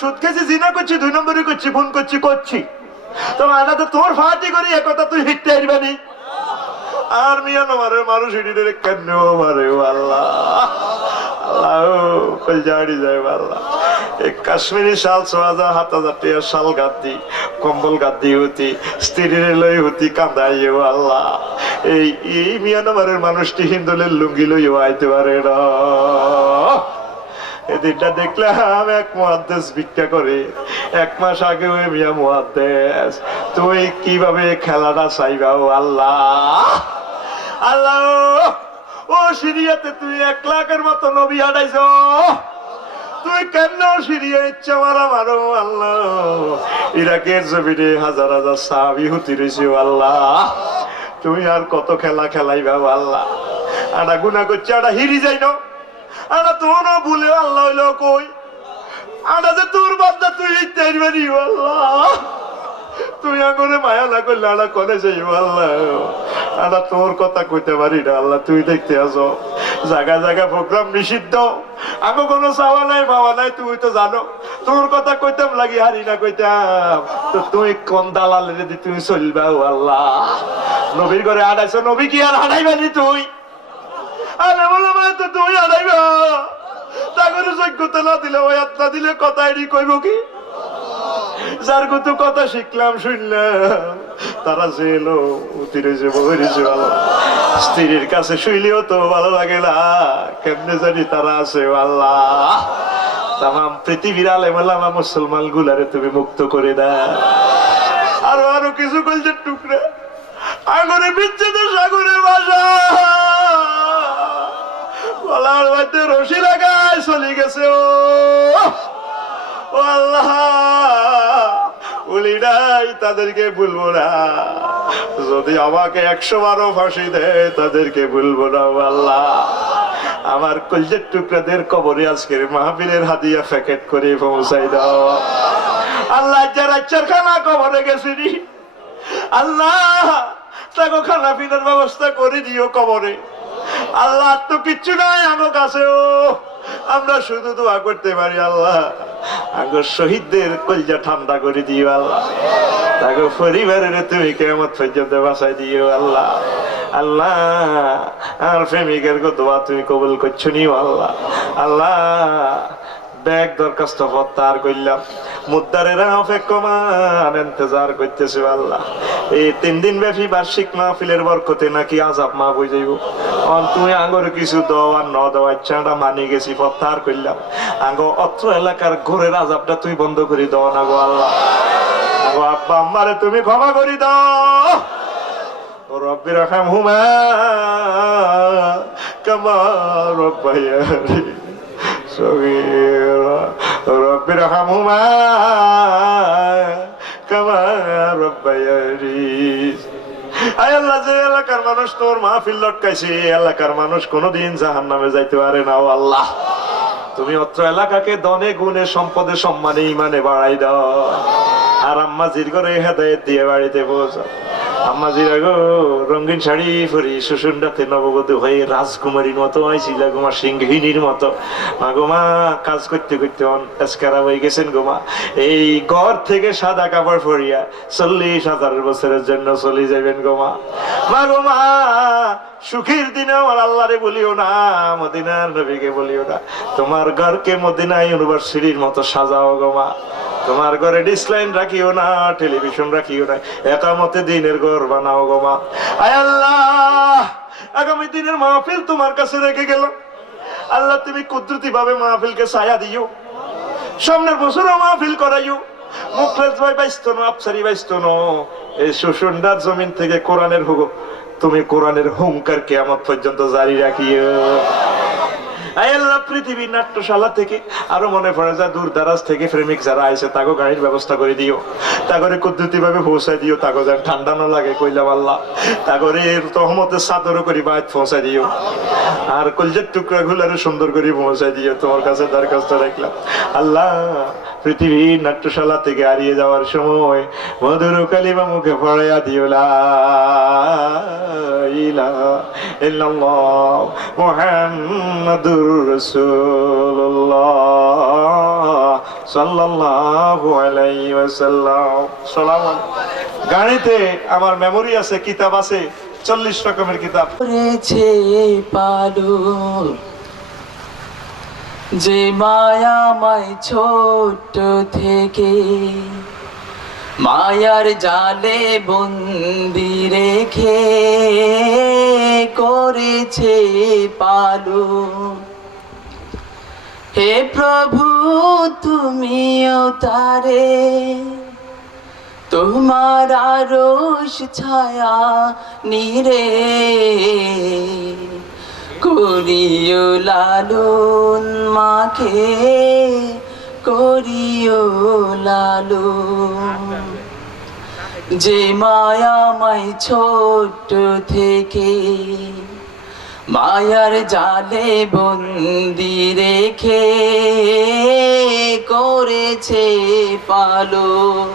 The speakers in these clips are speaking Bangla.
সুদ খেয়েছি, জিনা করছি, 2 নম্বরই করছি, খুন করছি তবে আনা তো তোর ফাটি করি একথা তুই হিটতে আসবানি আর মিয়া মারে মানুষ হিটিদের কেন মারে আল্লাহ আল্লাহ কই জাড়ি যায় আল্লাহ এক কাশ্মীরি শাল 6000 টাকা শাল গাদ্দি কম্বল গাদ্দি হতি স্ত্রীর লই হতি কাঁদাইও আল্লাহ এই মিয়া মারের মানুষটি হিন্দুলের লুঙ্গি লইও আইতে পারে না। এদিনটা দেখলাম এক মুহাদ্দিস ভিক্ষা করে, 1 মাস আগে ওই মিয়া মুহাদ্দিস তুই কিভাবে খেলাটা চাইবাও আল্লাহ আল্লাহ ও সিরিয়াতে তুই 1 লাখের মতো নবী আড়াইছ, তুই কেন সিরিয়া ইচ্ছা মারো আল্লাহ। ইরাকের জমিনে হাজার হাজার সাহাবী হুতি রয়েছে আল্লাহ, তুমি আর কত খেলা খেলাইবাও আল্লাহ। আনা গুনাহ করছে, আনা হিরি যাই না, আনা তোর ভুলে আল্লাহ হইলো কই, আনা যে তোর বান্দা তুই ইত্যাদি আল্লাহ, তুই আঙুরে মায়া না করলে আনা কনে যাই আল্লাহ। আনা তোর কথা কইতে পারি না আল্লাহ, তুই দেখতে আসো জায়গা জায়গা প্রোগ্রাম নিষিদ্ধ, আগে কোনো চাওয়া নাই বাবা নাই, তুই তো জানো তোর কথা কইতাম লাগি হারি না কইতাম তো তুই কোন দালালের দি তুই চলবাও আল্লাহ। নবীর ঘরে আড়াইছো, নবী কি আর হারাইবানি তুই? আরে বলে ভাই তো তুই আড়াইবা, তাগরে যোগ্যতা না দিলে ওই আত্মা দিলে কথা এড়ি কইব কি? যার কত কথা শিখলাম শুনলাম তারা যে এলো উতিরেছে বহিরেছে ভালো, স্ত্রীর কাছে শুইলেও তো ভালো লাগে না, কেমনে জানি তারা আছে আল্লাহ। তামাম পৃথিবীর আলেমালামা মুসলমান গুলারে তুমি মুক্ত করে দাও। আরো কিছু কইছে টুকরা আগরে বিচ্ছেদের সাগরে বাসা গলার মধ্যে রশি লাগায় চলে গেছে ও আল্লাহ, বলি নাই তাদেরকে ভুলবো না, যদি আমাকে 100 বারও ফাঁসি দেয় তাদেরকে ভুলবো না আল্লাহ। আমার কলজের টুকরাদের কবরে আজকের মাহফিলের হাদিয়া প্যাকেট করে পৌঁছাই দাও আল্লাহ। যারা চারখানা কবরে গেছিনি আল্লাহ, তাকে খানা পিনার ব্যবস্থা করে দিও কবরে আল্লাহ। তো কিচ্ছু নাই আমার কাছেও, আমরা শুধু দোয়া করতে পারি আল্লাহ, আগর শহীদদের কলজা ঠান্ডা করে দিও আল্লাহ, তাকে পরিবারের তুমি কিয়ামত পর্যন্ত বাঁচাই দিও আল্লাহ। আল্লাহ আর প্রেমিকের দোয়া তুমি কবুল করছো নিও আল্লাহ। আল্লাহ ব্যাগ দরখাস্ত প্রত্যাহার করলাম, মুদ্দারেরা অপেক্ষমান ইন্তজার করতেছে আল্লাহ। এই 3 দিন ব্যাপী বার্ষিক মাহফিলের বরকতে নাকি আযাব মাফ হয়ে যাইব, তুমি আঙ্গর কিছু দাও আর ন দাও ইচ্ছাটা মানি গেছি, প্রত্যাহার করলাম। আঙ্গ অত্র এলাকার ঘোরের আযাবটা তুই বন্ধ করে দাও না গো আল্লাহ। গো আব্বা আম্মারে তুমি ক্ষমা করে দাও, রব্বি রহমহুমা কামা রব্বায়ানি সগীরা রব্বি রহমহুমা কামা রব্বায়ানি। আয় আল্লাহ, যে এলাকার মানুষ তোর মাহফিল লটকাইছে, এলাকার মানুষ কোনোদিন জাহান্নামে যাইতে পারে না ও আল্লাহ। তুমি অত্র এলাকাকে ধনে গুণে সম্পদে সম্মানে ইমানে বাড়াই দাও, আর আম্মাজির ঘরে হেদায়েত দিয়ে বাড়িতে পৌঁছাও। আম্মাজিরা গো রঙিন শাড়ি পরি সুসুন্ডাতে নববধূ হয়ে রাজকুমারীর মতো হয়েছিল গোমা, সিংহিনীর মতো গোমা কাজ করতে করতে এসকারা হয়ে গেছেন গোমা। এই ঘর থেকে সাদা কাপড় পরিয়া 40,000 বছরের জন্য চলে যাবেন গোমা। মা গোমা সুখের দিনে আমার আল্লাহরে বলিও না, মদিনার নবীকে বলিও না, তোমার ঘরকে মদিনা ইউনিভার্সিটির মতো সাজাও গোমা। তোমার ঘরে ডিসলাইন রাখিও না, টেলিভিশন রাখিও না, একামতে দিনের ঘর বানাও গো মা। আয় আল্লাহ, আগামী দিনের মাহফিল তোমার কাছে রেখে গেল আল্লাহ, তুমি কুদরতি ভাবে মাহফিলকে ছায়া দিও, সামনের বছরও মাহফিল করাইও। মুখলেস ভাই বাইস্ত না, আফসারি বাইস্ত না, এই সুসুন্ডার জমিন থেকে কোরআনের হুকুম, তুমি কোরআনের হুঙ্কার কিয়ামত পর্যন্ত জারি রাখিও। আয় আল্লাহ, পৃথিবীর নাট্যশালা থেকে আরো মনে পড়ে যায় দূর দারাজ থেকে প্রেমিক যারা আইছে তাকে গাড়ির ব্যবস্থা করে দিও, তাগরে কুদরতি ভাবে পৌঁছাই দিও, তাকে যেন ঠান্ডা না লাগে কইলাম আল্লাহ, তাগরে তহমতের চাদরও করে বাইত পৌঁছাই দিও, আর কলজের টুকরা গুলারে সুন্দর করে পৌঁছাই দিও। তোমার কাছে দরখাস্ত রাখলাম আল্লাহ, পৃথিবীর নাট্যশালা থেকে হারিয়ে যাওয়ার সময় মধুর কালিমা মুখে পড়াইয়া দিও, লা ইলাহা ইল্লাল্লাহ মুহাম্মাদুর রাসূলুল্লাহ সাল্লাল্লাহু আলাইহি ওয়াসাল্লাম। সালাম। গাড়িতে আমার মেমোরি আছে, কিতাব আছে, 40 রকমের কিতাব। করেছে পালন যে মায়াময় ছোট থেকে মায়ার জালে বন্দি রেখে করেছে পালন। হে প্রভু তুমিও তারে তোমার আরশ ছায়া নিরে করিও লালন মাকে করিও লালন যে মায়াময় ছোট থেকে মায়ার জালে বন্দি রেখে করেছে পালন।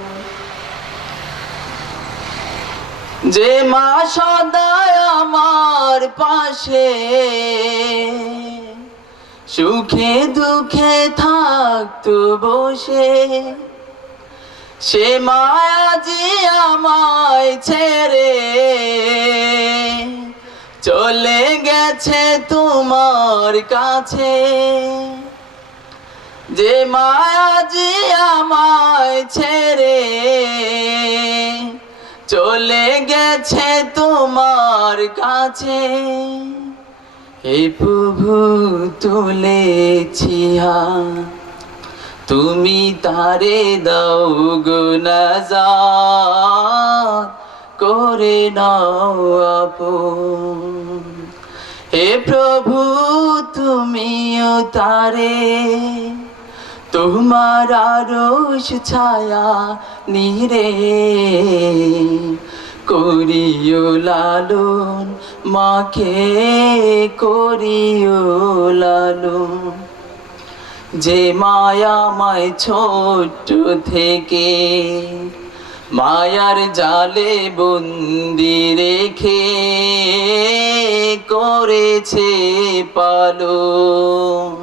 যে মা সদায় আমার পাশে সুখে দুঃখে থাকতো বসে সে মায়াজি আমায় ছেড়ে চলে গেছে তোমার কাছে। যে মায়াজি আমায় ছেড়ে চলে গেছে তোমার কাছে। হে প্রভু তুলেছি হাত তুমি তারে দাও গো নাজাত করে নাও আপন। হে প্রভু তুমিও তারে তোমার আরশ ছায়া নিরে করিও লালন মাকে করিও লালন। যে মায়াময় ছোট থেকে মায়ার জালে বন্দি রেখে করেছে পালন।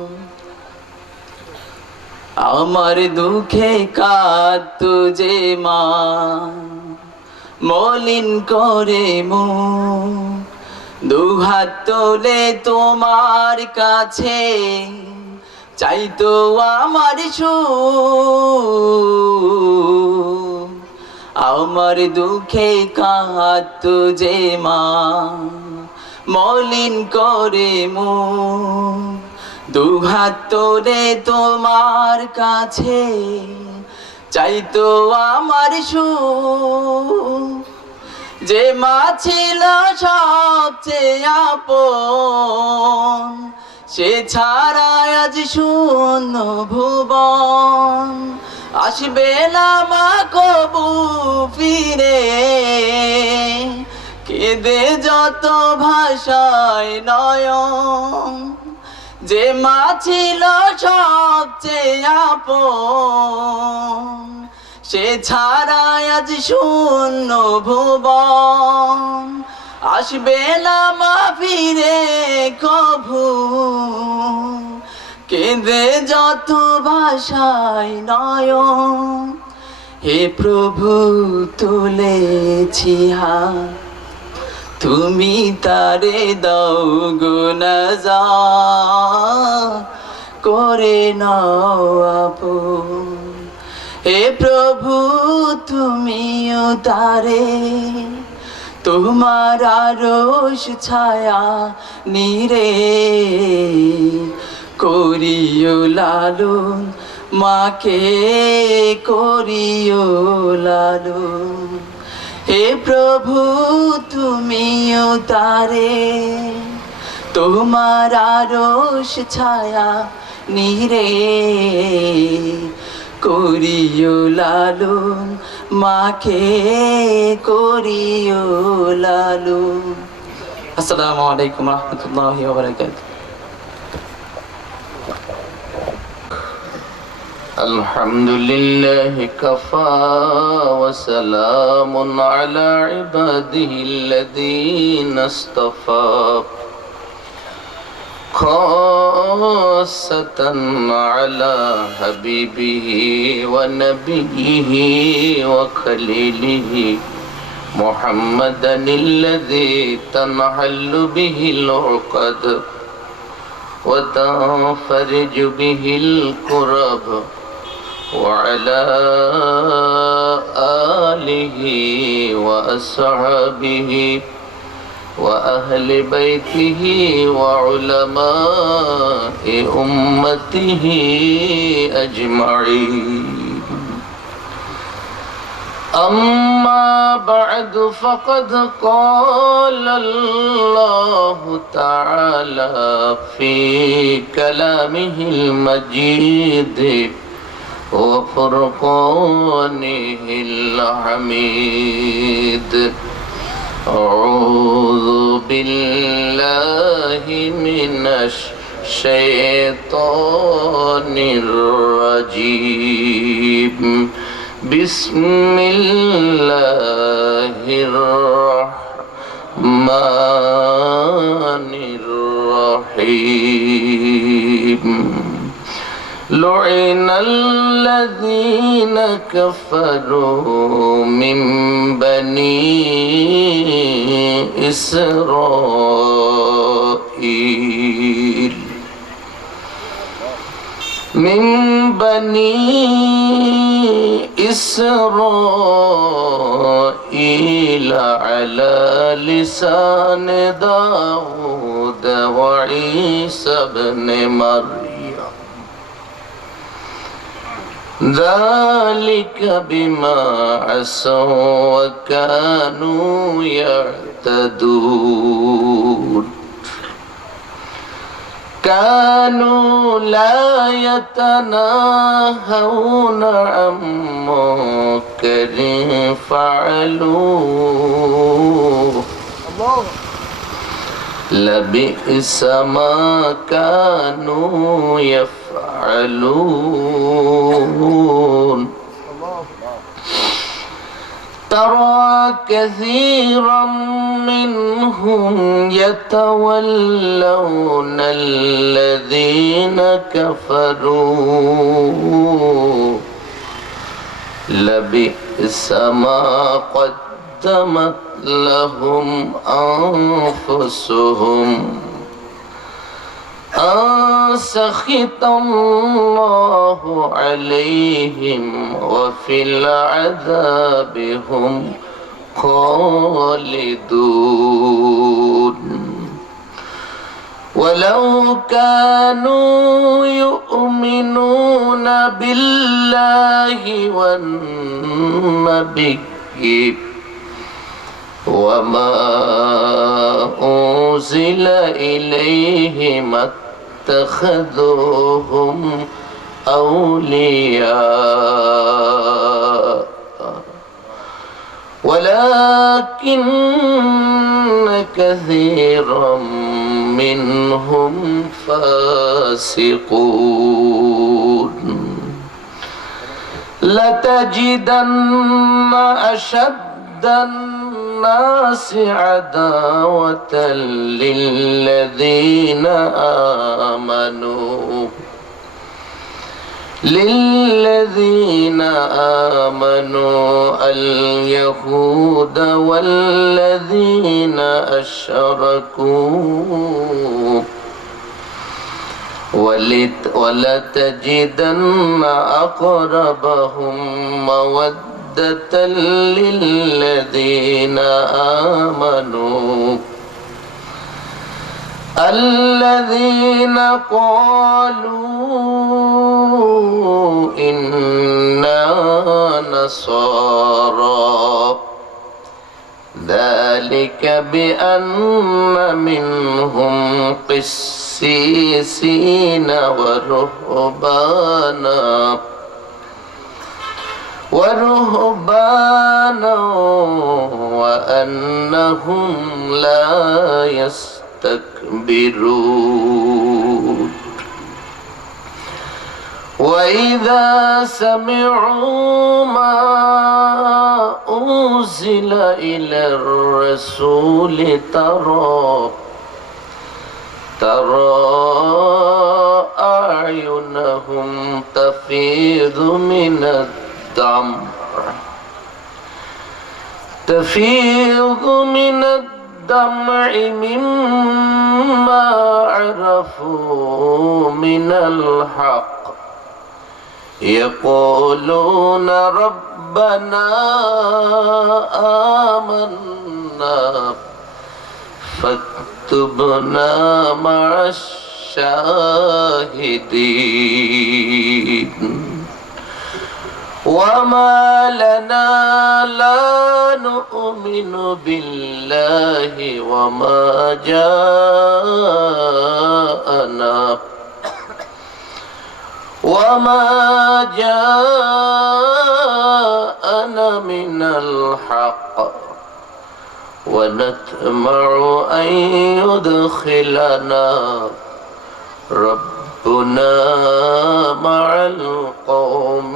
আমার দুঃখে কাঁদতো যে মা মলিন করে মুখ দুহাত তোলে তোমার কাছে চাইতো আমার সুখ। আমার দুঃখে কাঁদতো যে মা মলিন করে মুখ দুহাত তোলে তোমার কাছে চাইতো আমার সুখ। যে মা ছিল সবচেয়ে আপন সে ছাড়া আজ শূন্য ভুবন আসবে না মা কবু ফিরে কেঁদে যত ভাষায় নয়ন। যে মা ছিল সবচেয়ে আপন সে ছাড়া আজ শূন্য ভুবন আসবে না মা ফিরে কভু কেঁদে যত ভাষায় নয়ন। হে প্রভু তুলেছি হাত তুমি তারে দাও গো নাজাত করে নাও আপন। হে প্রভু তুমিও তারে তোমার আরশ ছায়া নিরে করিও লালন মাকে করিও লালন। হে প্রভু তুমিও তারে তোমার আরশ ছায়া নিরে করিও লালন মাকে করিও লালন। আসসালামু আলাইকুম রহমতুল্লাহি ওয়া বারাকাতুহু। আলহামদুলিল্লাহি কাফা ওয়া সালামুন আলা ইবাদিহিল্লাযীনা ইসতাফা। خاصة على حبيبه ونبيه وخليله محمدا الذي تنحل به العقد وتنفرج به الكرب وعلى آله وأصحابه وأهل بيته وعلماء أمته أجمعين. أما بعد فقد قال الله تعالى في كلامه المجيد وفرقانه الحميد: أعوذ بالله من الشيطان الرجيم. بسم الله الرحمن الرحيم. لعن الذين كفروا من بني إسرائيل على لسان داود وعيسى بن مريم ذلك بما عصوا وكانوا يعتدون. كانوا لا يتناهون عن منكر فعلوه لبئس ما كانوا يفعلون. ترى كثيرا منهم يتولون الذين كفروا لبئس ما قدمت لهم أنفسهم أن سخط الله عليهم وفي العذاب هم خالدون. ولو كانوا يؤمنون بالله والنبي وما أنزل إليه ما اتخذوهم أولياء ولكن كثيرا منهم فاسقون. لتجدن أشد الناس عداوة للذين آمنوا اليهود والذين أشركوا ولتجدن أقربهم مودة للذين آمنوا الذين قالوا إنا نصارى ذلك بأن منهم قسيسين ورهبانا وأنهم لا يستكبرون. وإذا سمعوا ما أنزل إلى الرسول ترى أعينهم تفيض من الدمع مما عرفوا من الحق يقولون ربنا آمنا فاكتبنا مع الشاهدين وما لنا لا نؤمن بالله وما جاءنا من الحق ونطمع أن يدخلنا ربنا مع القوم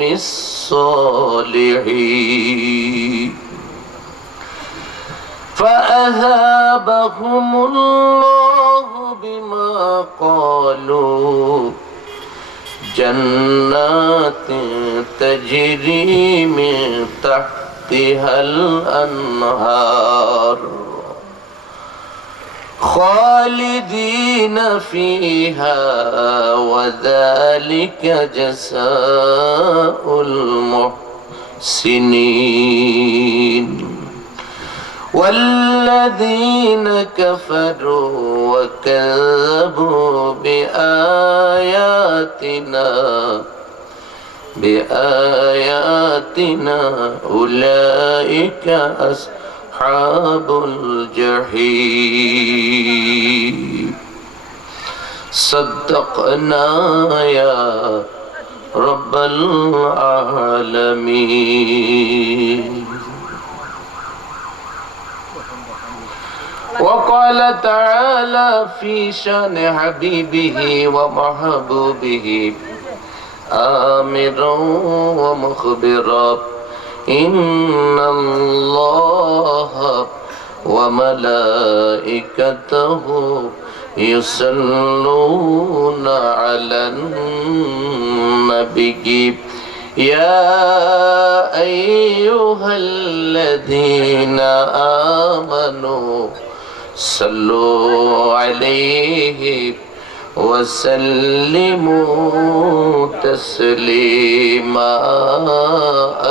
الصالحين فأذابهم الله بما قالوا جنات تجري من تحتها الأنهار خالدين فيها وذلك جزاء المحسنين والذين كفروا وكذبوا بآياتنا أولئك أصحاب الجحيم صدقنا يا رب العالمين. وقال تعالى في شان حبيبه ومحبوبه آمرا ومخبرا إن الله وملائكته يصلون على النبي يا أيها الذين آمنوا صلوا عليه وسلموا تسليما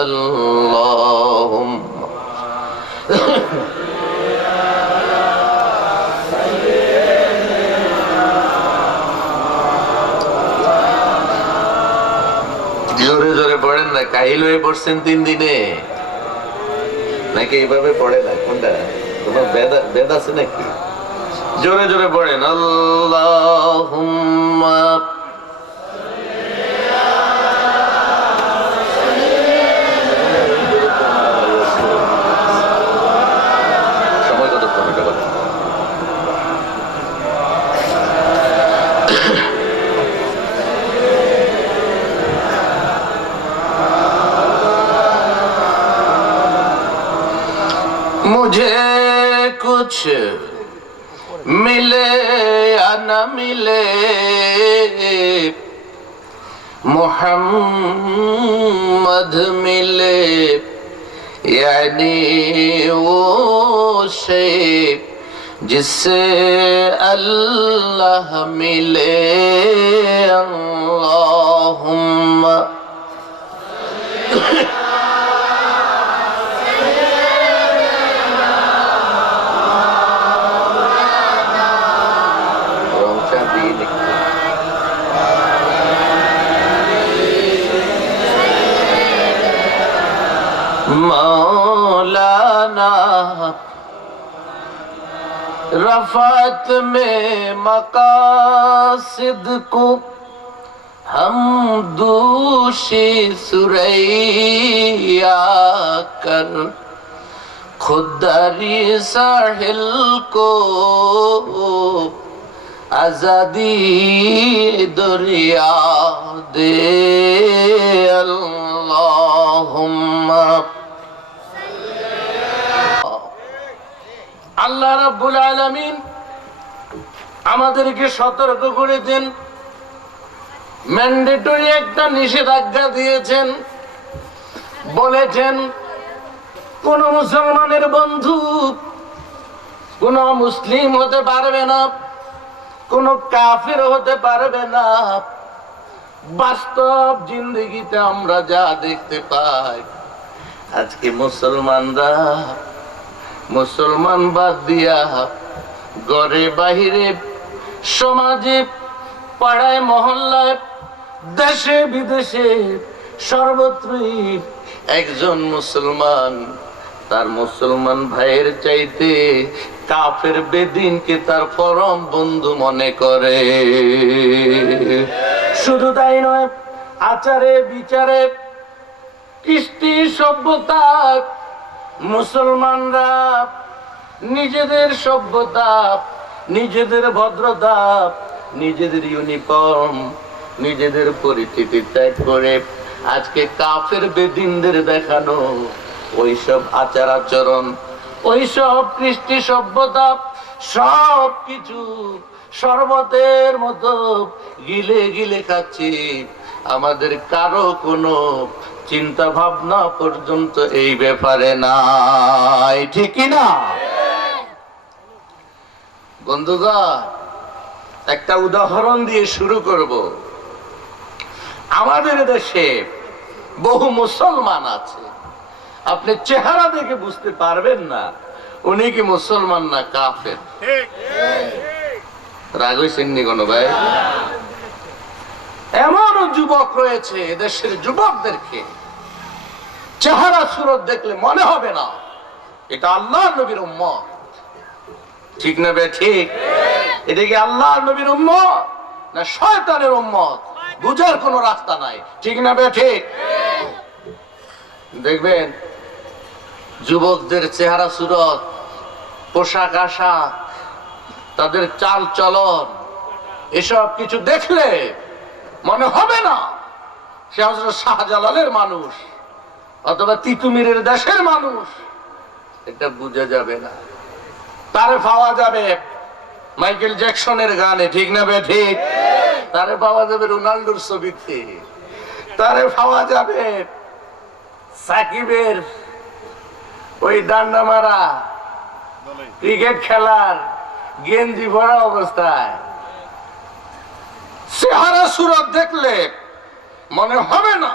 اللهم জোরে জোরে পড়েন না, কাহিল হয়ে পড়ছেন 3 দিনে নাকি এইভাবে পড়ে না? কোনটা তোমার বেদ আছে নাকি? জোরে জোরে পড়েন আল্লাহুম্মা সময় কত কমে গেল? मुझे कुछ मिले या न मिले मोहम्मद मिले यानी वो शे जिससे अल्लाह मिले अल्लाहुम्मा मौलाना रफ़ात में मकासिद को हम दूषी सुरैया कर खुददारी साहिल को आजादी दरिया दे अल्लाहुम्मा আল্লাহ রাব্বুল আলামিন আমাদেরকে সতর্ক করেছেন, ম্যান্ডেটরি একটা নিষেধাজ্ঞা দিয়েছেন, বলেছেন কোন মুসলমানের বন্ধু কোন মুসলিম হতে পারবে না, কোন কাফির হতে পারবে না। বাস্তব জিন্দগিতে আমরা যা দেখতে পাই, আজকে মুসলমানরা মুসলমান বাদ দিয়া ঘরে বাহিরে, সমাজে, পাড়ায় মহল্লায়, দেশে বিদেশে সর্বত্রই একজন মুসলমান তার মুসলমান ভাইয়ের চাইতে কাফের বেদিনকে তার পরম বন্ধু মনে করে। শুধু তাই নয়, আচারে বিচারে, কৃষ্টি সভ্যতায় মুসলমানরা নিজেদের সভ্যতা, নিজেদের ভদ্রতা, নিজেদের ইউনিফর্ম, নিজেদের পরিচিতি ত্যাগ করে আজকে কাফের বেদিনদের দেখানো ওইসব আচার আচরণ, ওইসব কৃষ্টি সভ্যতা সব কিছু শরবতের মতো গিলে গিলে খাচ্ছি। আমাদের কারো কোনো চিন্তা ভাবনা পর্যন্ত এই ব্যাপারে নাই, ঠিক না বন্ধুগণ? একটা উদাহরণ দিয়ে শুরু করব। আমাদের দেশে বহু মুসলমান আছে, আপনি চেহারা দেখে বুঝতে পারবেন না উনি কি মুসলমান না কাফের। রাগ হয়েছেন নি কোনো ভাই? এমনও যুবক রয়েছে, দেশের যুবকদেরকে চেহারা সুরত দেখলে মনে হবে না এটা আল্লাহর নবীর উম্মত, ঠিক না বে ঠিক? এটা কি আল্লাহর নবীর উম্মত না শয়তানের উম্মত? বুঝার কোনো রাস্তা নাই, ঠিক না বে ঠিক? দেখবেন যুবকদের চেহারা সুরত, পোশাক আশাক, তাদের চাল চলন, এসব কিছু দেখলে মনে হবে না সে হযরত শাহজালালের মানুষ অথবা তিতুমিরের দেশের মানুষ। এটা বোঝা যাবে না। তারে পাওয়া যাবে মাইকেল জ্যাকসনের গানে, ঠিক না বে ঠিক? তারে পাওয়া যাবে রোনাল্ডোর ছবিতে, তারে পাওয়া যাবে সাকিবের ওই ডান্ডা মারা ক্রিকেট খেলার গেঞ্জি ভরা অবস্থায়। চেহারা সুরত দেখলে মনে হবে না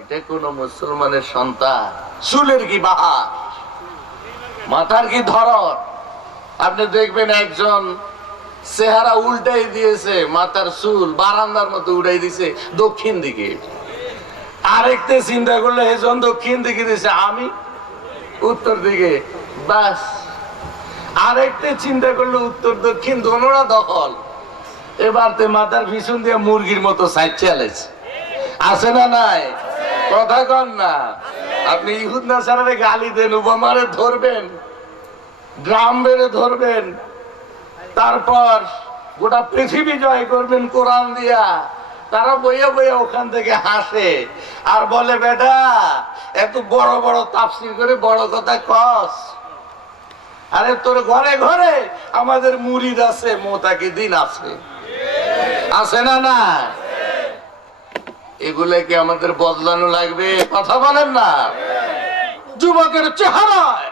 এটা কোন মুসলমানের সন্তান। চুলের কি বাহার, মাথার কি ধরন। আপনি দেখবেন একজন চেহারা উল্টাই দিয়েছে, মাথার চুল বারান্দার মতো উড়াই দিছে দক্ষিণ দিকে। আরেকটা চিন্তা করলে এজন দক্ষিণ দিকে দিছে, আমি উত্তর দিকে, বাস। আরেকটা চিন্তা করলে উত্তর দক্ষিণ দোনোরা দখল। এবার তে মাথার পিছন দিয়ে মুরগির মতো সাইড চালাইছে। আছে না নাই? কথা কন না। আপনি ইহুদ নাসারারে গালি দেন, ওবামারে ধরবেন, ড্রাম বেড়ে ধরবেন, তারপর গোটা পৃথিবী জয় করবেন কোরআন দিয়া। তারা বইয়া বইয়া ওখান থেকে হাসে আর বলে, বেটা এত বড় বড় তাফসীর করে বড় কথা কস। আরে তোর ঘরে ঘরে আমাদের মুরিদ আছে, মোতাকিদিন আছে, আছে না না? এগুলা কি আমাদের বদলানো লাগবে? কথা বলেন না। যুবকের চেহারায়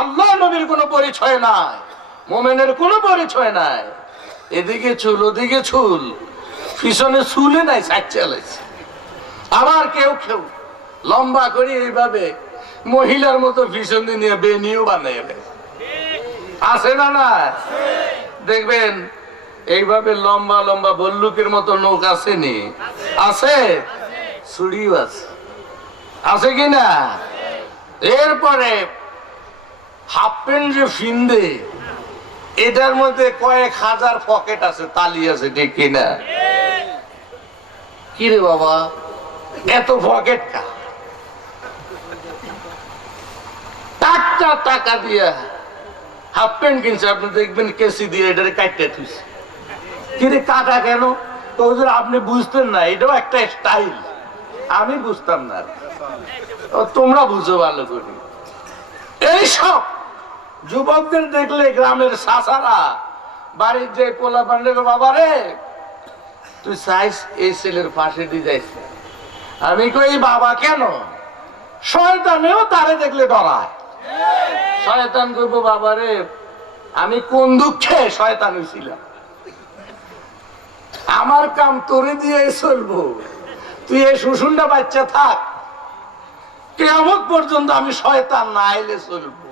আল্লাহ নবীর কোনো পরিচয় নাই, মোমেনের কোনো পরিচয় নাই। এদিকে চুল ওদিকে চুল, পিছনে চুলে নাই, সাইড চালাইছে। আবার কেউ কেউ লম্বা করে এইভাবে মহিলার মতো পিছন দিয়ে বেনিও বানাই আছে না না? দেখবেন এইভাবে লম্বা লম্বা বল্লুকের মতো নৌক আসেনি, আছে, ছুরিও আছে, আছে কিনা? এরপরে হাফ প্যান্ট যে ফিন্দে, এটার মধ্যে কয়েক হাজার পকেট আছে, তালি আছে, ঠিক কিনা? কিরে বাবা এত পকেট কা? টাকা টাকা দিয়া হাফ প্যান্ট কিনছে, আপনি দেখবেন কেসি দিয়ে এটারে কাটতে থুইছে। কিরে কাটা কেন? তো আপনি বুঝতেন না, এটাও একটা স্টাইল। আমি বুঝতাম না, তোমরা বুঝো ভালো করে। এইসব যুবকদের দেখলে গ্রামের চাচারা বাড়ির যে পোলা পান্ডে বাবা রে তুই চাইস এই ছেলের পাশে দিয়ে যাইস। আমি কই বাবা কেন? শয়তানেও তারে দেখলে ডরায়। শয়তান কইব বাবা রে আমি কোন দুঃখে শয়তান হইছিলাম, আমার কাম তোরে দিয়ে চলবো, তুই এই শুশুন্ডা বাচ্চা থাক, কিয়ামত পর্যন্ত আমি শয়তান না আইলে চলবো।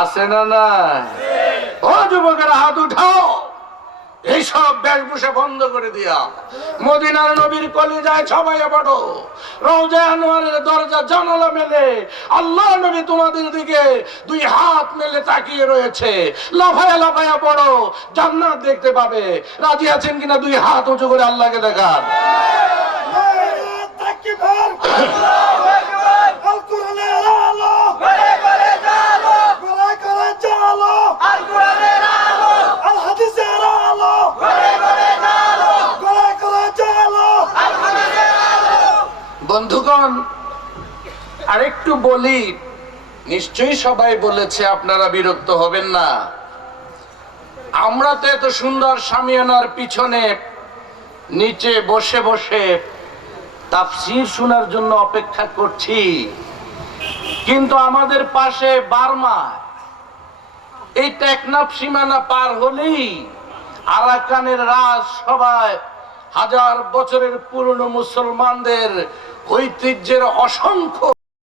আছে না না? ও যুবকেরা হাত উঠাও, এইসব বেশভূষা বন্ধ করে দিয়া মদিনার নবীর কলিজায় ছবাইয়া পড়ো। রওজা আনোয়ারের দরজা জানালা মেলে আল্লাহ নবী তোমাদের দিকে দুই হাত মেলে তাকিয়ে রয়েছে। লাফায়া লাফায়া পড়ো, জান্নাত দেখতে পাবে। রাজি আছেন কিনা দুই হাত উঁচু করে আল্লাহকে দেখান। বন্ধুগণ, আরেকটু বলি, নিশ্চয়ই সবাই বলেছে, আপনারা বিরক্ত হবেন না। আমরা তো এত সুন্দর শামিয়ানার পিছনে নিচে বসে বসে তাফসীর শোনার জন্য অপেক্ষা করছি, কিন্তু আমাদের পাশে বার্মা, এই টেকনাফ সীমানা পার হলেই আরাকানের রাজসভায় হাজার বছরের পুরনো মুসলমানদের ঐতিহ্যের অসংখ্য